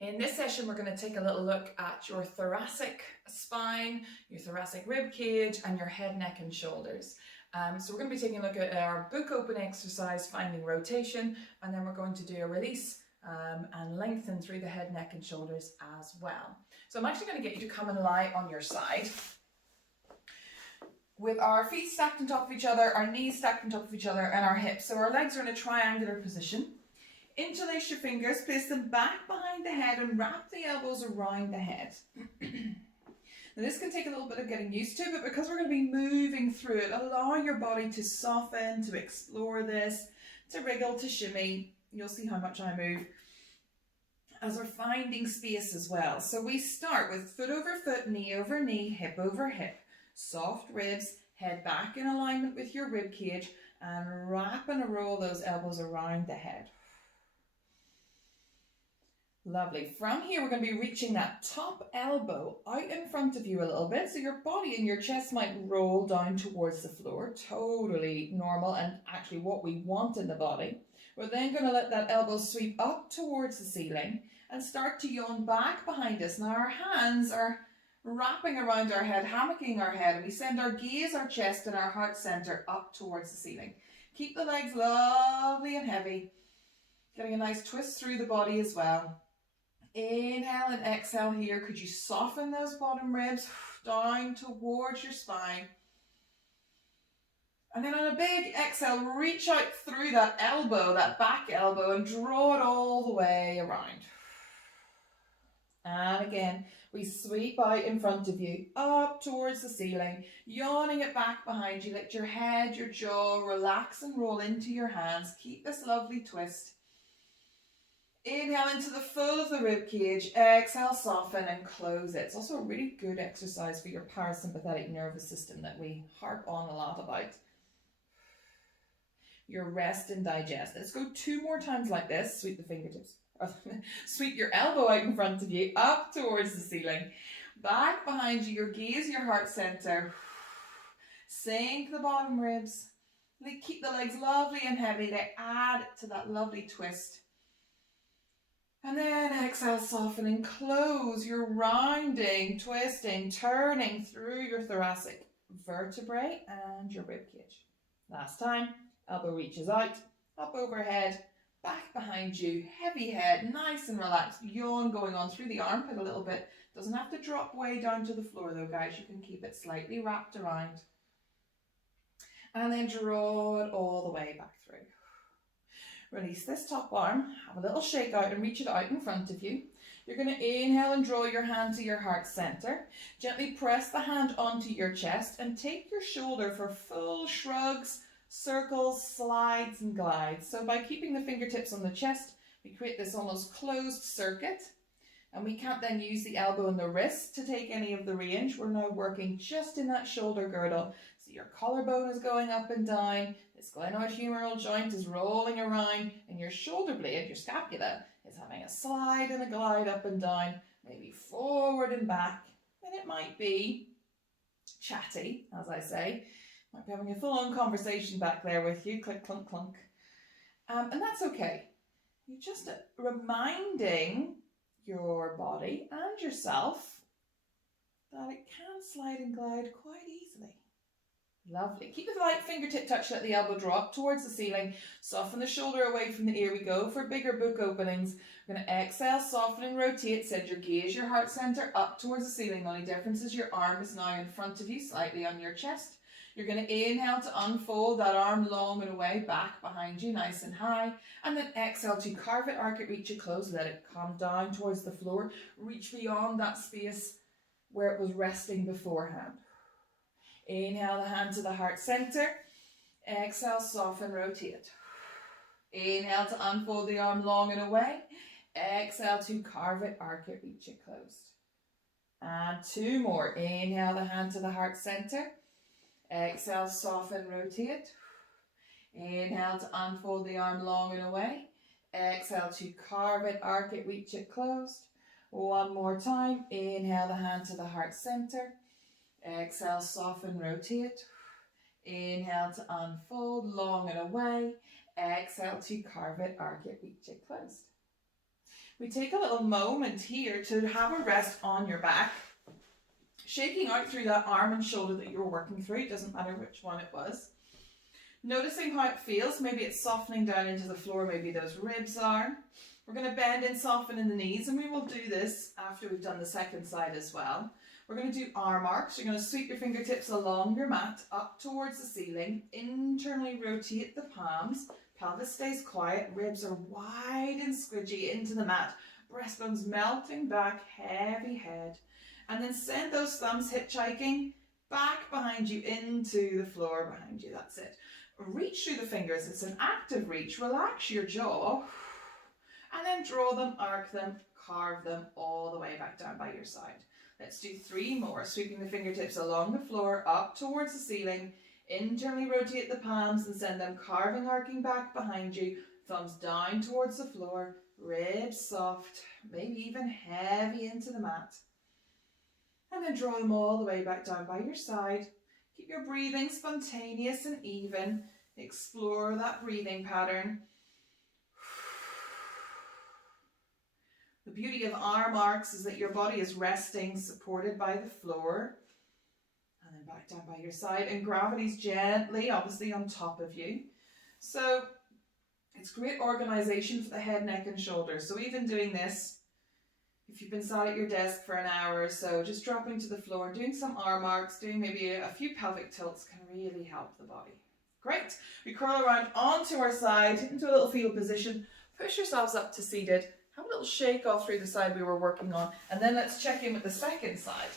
In this session, we're going to take a little look at your thoracic spine, your thoracic rib cage, and your head, neck, and shoulders. So we're going to be taking a look at our book open exercise, finding rotation, and then we're going to do a release and lengthen through the head, neck, and shoulders as well. So I'm actually going to get you to come and lie on your side with our feet stacked on top of each other, our knees stacked on top of each other, and our hips. So our legs are in a triangular position. Interlace your fingers, place them back behind the head and wrap the elbows around the head. Now this can take a little bit of getting used to, but because we're going to be moving through it, allow your body to soften, to explore this, to wriggle, to shimmy. You'll see how much I move as we're finding space as well. So we start with foot over foot, knee over knee, hip over hip. Soft ribs, head back in alignment with your rib cage, and wrap and roll those elbows around the head. Lovely. From here, we're going to be reaching that top elbow out in front of you a little bit. So your body and your chest might roll down towards the floor. Totally normal and actually what we want in the body. We're then going to let that elbow sweep up towards the ceiling and start to yawn back behind us. Now our hands are wrapping around our head, hammocking our head, and we send our gaze, our chest, and our heart center up towards the ceiling. Keep the legs lovely and heavy. Getting a nice twist through the body as well. Inhale and exhale here. Could you soften those bottom ribs down towards your spine? And then on a big exhale, reach out through that elbow, that back elbow, and draw it all the way around. And again, we sweep out in front of you, up towards the ceiling, yawning it back behind you. Let your head, your jaw relax and roll into your hands. Keep this lovely twist. Inhale into the full of the rib cage, exhale, soften and close it. It's also a really good exercise for your parasympathetic nervous system that we harp on a lot about. Your rest and digest. Let's go 2 more times like this. Sweep the fingertips. Sweep your elbow out in front of you, up towards the ceiling. Back behind you, your gaze, your heart center. Sink the bottom ribs. Keep the legs lovely and heavy. They add to that lovely twist. And then exhale, soften and close. You're rounding, twisting, turning through your thoracic vertebrae and your rib cage. Last time, elbow reaches out, up overhead, back behind you, heavy head, nice and relaxed. Yawn going on through the armpit a little bit. Doesn't have to drop way down to the floor though, guys. You can keep it slightly wrapped around. And then draw it all the way back through. Release this top arm, have a little shake out and reach it out in front of you. You're going to inhale and draw your hand to your heart center. Gently press the hand onto your chest and take your shoulder for full shrugs, circles, slides and glides. So by keeping the fingertips on the chest, we create this almost closed circuit. And we can't then use the elbow and the wrist to take any of the range. We're now working just in that shoulder girdle. So your collarbone is going up and down. This glenohumeral joint is rolling around. And your shoulder blade, your scapula, is having a slide and a glide up and down. Maybe forward and back. And it might be chatty, as I say. Might be having a full-on conversation back there with you. Click, clunk, clunk. And that's okay. You're just reminding your body and yourself that it can slide and glide quite easily. Lovely. Keep the light fingertip touch, let the elbow drop towards the ceiling. Soften the shoulder away from the ear. We go for bigger book openings. We're going to exhale, soften and rotate. Send your gaze, your heart center up towards the ceiling. The only difference is your arm is now in front of you, slightly on your chest. You're going to inhale to unfold that arm long and away, back behind you, nice and high. And then exhale to carve it, arc it, reach it close. Let it come down towards the floor. Reach beyond that space where it was resting beforehand. Inhale the hand to the heart center. Exhale, soften, rotate. Inhale to unfold the arm long and away. Exhale to carve it, arc it, reach it closed. And 2 more. Inhale the hand to the heart center. Exhale, soften, rotate. Inhale to unfold the arm long and away. Exhale to carve it, arc it, reach it closed. 1 more time. Inhale the hand to the heart center. Exhale, soften, rotate. Inhale to unfold long and away. Exhale to carve it, arc it, reach it closed. We take a little moment here to have a rest on your back, shaking out through that arm and shoulder that you were working through. It doesn't matter which one it was. Noticing how it feels. Maybe it's softening down into the floor. Maybe those ribs are. We're going to bend and soften in the knees, and we will do this after we've done the second side as well. We're going to do arm arcs. You're going to sweep your fingertips along your mat up towards the ceiling. Internally rotate the palms. Pelvis stays quiet. Ribs are wide and squidgy into the mat. Breastbones melting back. Heavy head. And then send those thumbs hitchhiking back behind you into the floor behind you. That's it. Reach through the fingers. It's an active reach. Relax your jaw. And then draw them, arc them, carve them all the way back down by your side. Let's do 3 more. Sweeping the fingertips along the floor, up towards the ceiling. Internally rotate the palms and send them carving, arcing back behind you. Thumbs down towards the floor. Ribs soft, maybe even heavy into the mat. And then draw them all the way back down by your side. Keep your breathing spontaneous and even. Explore that breathing pattern. The beauty of arm arcs is that your body is resting, supported by the floor. And then back down by your side. And gravity's gently, obviously, on top of you. So it's great organization for the head, neck, and shoulders. So even doing this, if you've been sat at your desk for an hour or so, just dropping to the floor, doing some arm arcs, doing maybe a few pelvic tilts can really help the body. Great. We curl around onto our side, into a little fetal position. Push yourselves up to seated. Have a little shake off through the side we were working on, and then let's check in with the second side.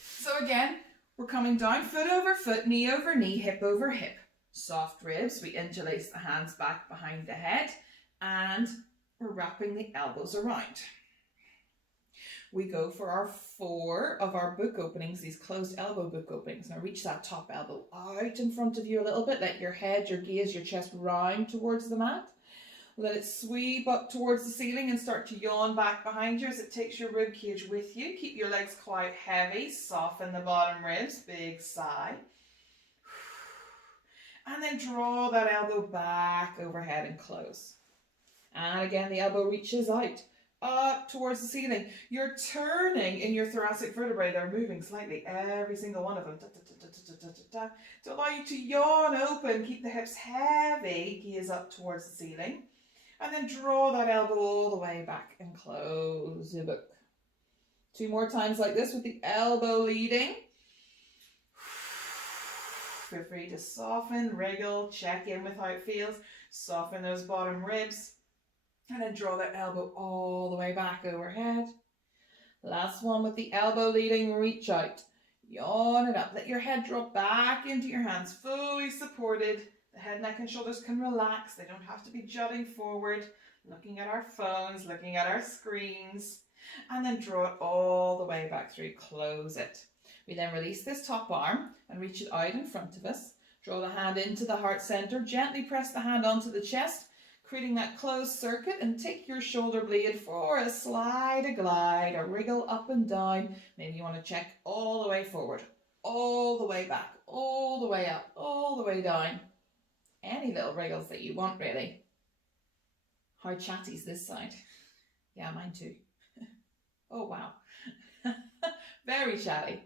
So again, we're coming down foot over foot, knee over knee, hip over hip. Soft ribs, we interlace the hands back behind the head, and we're wrapping the elbows around. We go for our 4 of our book openings, these closed elbow book openings. Now reach that top elbow out in front of you a little bit. Let your head, your gaze, your chest round towards the mat. Let it sweep up towards the ceiling and start to yawn back behind you as it takes your rib cage with you. Keep your legs quite heavy. Soften the bottom ribs. Big sigh. And then draw that elbow back overhead and close. And again, the elbow reaches out, up towards the ceiling. You're turning in your thoracic vertebrae. They're moving slightly, every single one of them. To allow you to yawn open. Keep the hips heavy. Gaze up towards the ceiling. And then draw that elbow all the way back and close your book. 2 more times like this with the elbow leading. Feel free to soften, wriggle, check in with how it feels. Soften those bottom ribs. And then draw that elbow all the way back overhead. Last one with the elbow leading, reach out. Yawn it up. Let your head drop back into your hands, fully supported. The head, neck, and shoulders can relax. They don't have to be jutting forward, looking at our phones, looking at our screens. And then draw it all the way back through. Close it. We then release this top arm and reach it out in front of us. Draw the hand into the heart center. Gently press the hand onto the chest, creating that closed circuit, and take your shoulder blade for a slide, a glide, a wriggle up and down. Maybe you want to check all the way forward, all the way back, all the way up, all the way down. Any little wriggles that you want, really. How chatty's this side? Yeah, mine too. Oh, wow. Very chatty.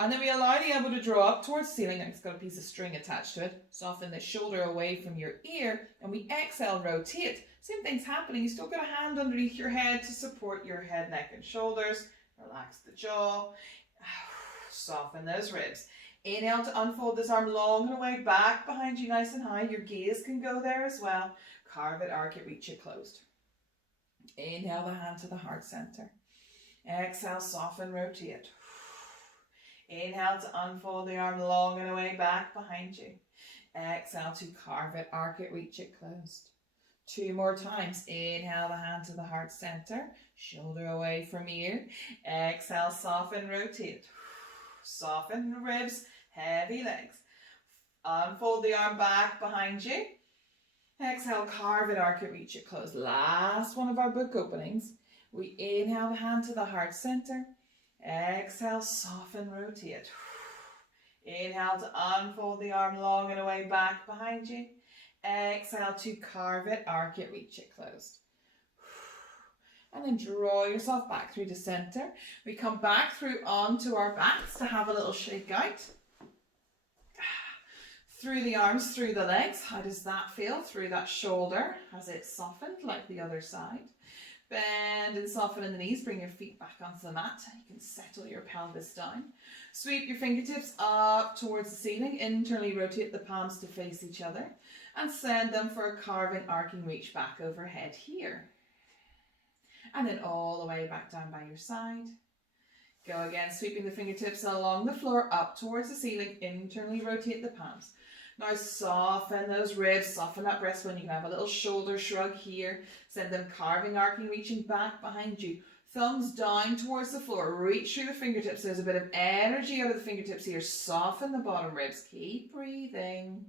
And then we allow the elbow to draw up towards the ceiling, and it's got a piece of string attached to it. Soften the shoulder away from your ear, and we exhale, rotate. Same thing's happening. You still got a hand underneath your head to support your head, neck, and shoulders. Relax the jaw. Soften those ribs. Inhale to unfold this arm long and away, back behind you, nice and high. Your gaze can go there as well. Carve it, arc it, reach it closed. Inhale the hand to the heart center. Exhale, soften, rotate. Inhale to unfold the arm long and away, back behind you. Exhale to carve it, arc it, reach it closed. 2 more times. Inhale the hand to the heart center. Shoulder away from ear. Exhale, soften, rotate. Soften the ribs, heavy legs. Unfold the arm back behind you. Exhale, carve it, arc it, reach it closed. Last one of our book openings. We inhale the hand to the heart center. Exhale, soften, rotate. Inhale to unfold the arm long and away, back behind you. Exhale to carve it, arc it, reach it closed. And then draw yourself back through to center. We come back through onto our backs to have a little shake out. Through the arms, through the legs. How does that feel? Through that shoulder. Has it softened like the other side? Bend and soften in the knees. Bring your feet back onto the mat. You can settle your pelvis down. Sweep your fingertips up towards the ceiling. Internally rotate the palms to face each other. And send them for a carving, arcing reach back overhead here. And then all the way back down by your side. Go again, sweeping the fingertips along the floor, up towards the ceiling, internally rotate the palms. Now soften those ribs, soften that breastbone. You can have a little shoulder shrug here. Send them carving, arcing, reaching back behind you. Thumbs down towards the floor, reach through the fingertips. There's a bit of energy out of the fingertips here. Soften the bottom ribs. Keep breathing.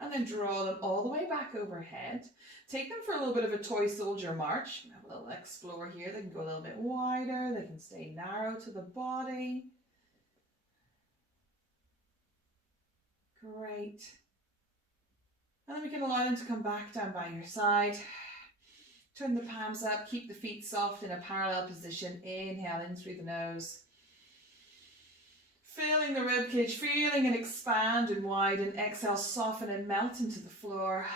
And then draw them all the way back overhead. Take them for a little bit of a toy soldier march. Have a little explore here. They can go a little bit wider. They can stay narrow to the body. Great. And then we can allow them to come back down by your side. Turn the palms up. Keep the feet soft in a parallel position. Inhale in through the nose. Feeling the ribcage, feeling it expand and widen. Exhale, soften and melt into the floor.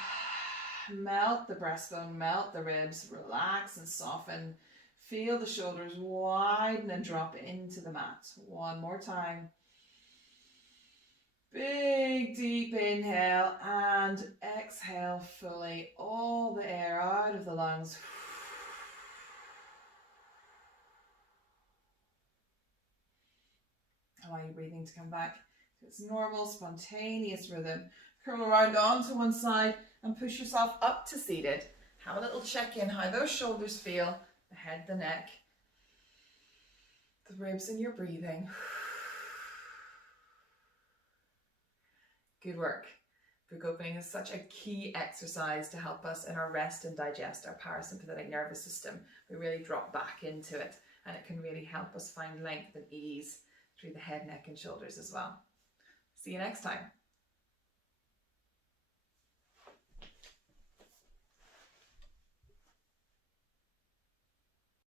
Melt the breastbone, melt the ribs. Relax and soften. Feel the shoulders widen and drop into the mat. One more time. Big deep inhale and exhale fully. All the air out of the lungs. Allow your breathing to come back to its normal, spontaneous rhythm. Curl around onto one side and push yourself up to seated. Have a little check-in how those shoulders feel, the head, the neck, the ribs in your breathing. Good work. Book opening is such a key exercise to help us in our rest and digest, our parasympathetic nervous system. We really drop back into it, and it can really help us find length and ease through the head, neck and shoulders as well. See you next time.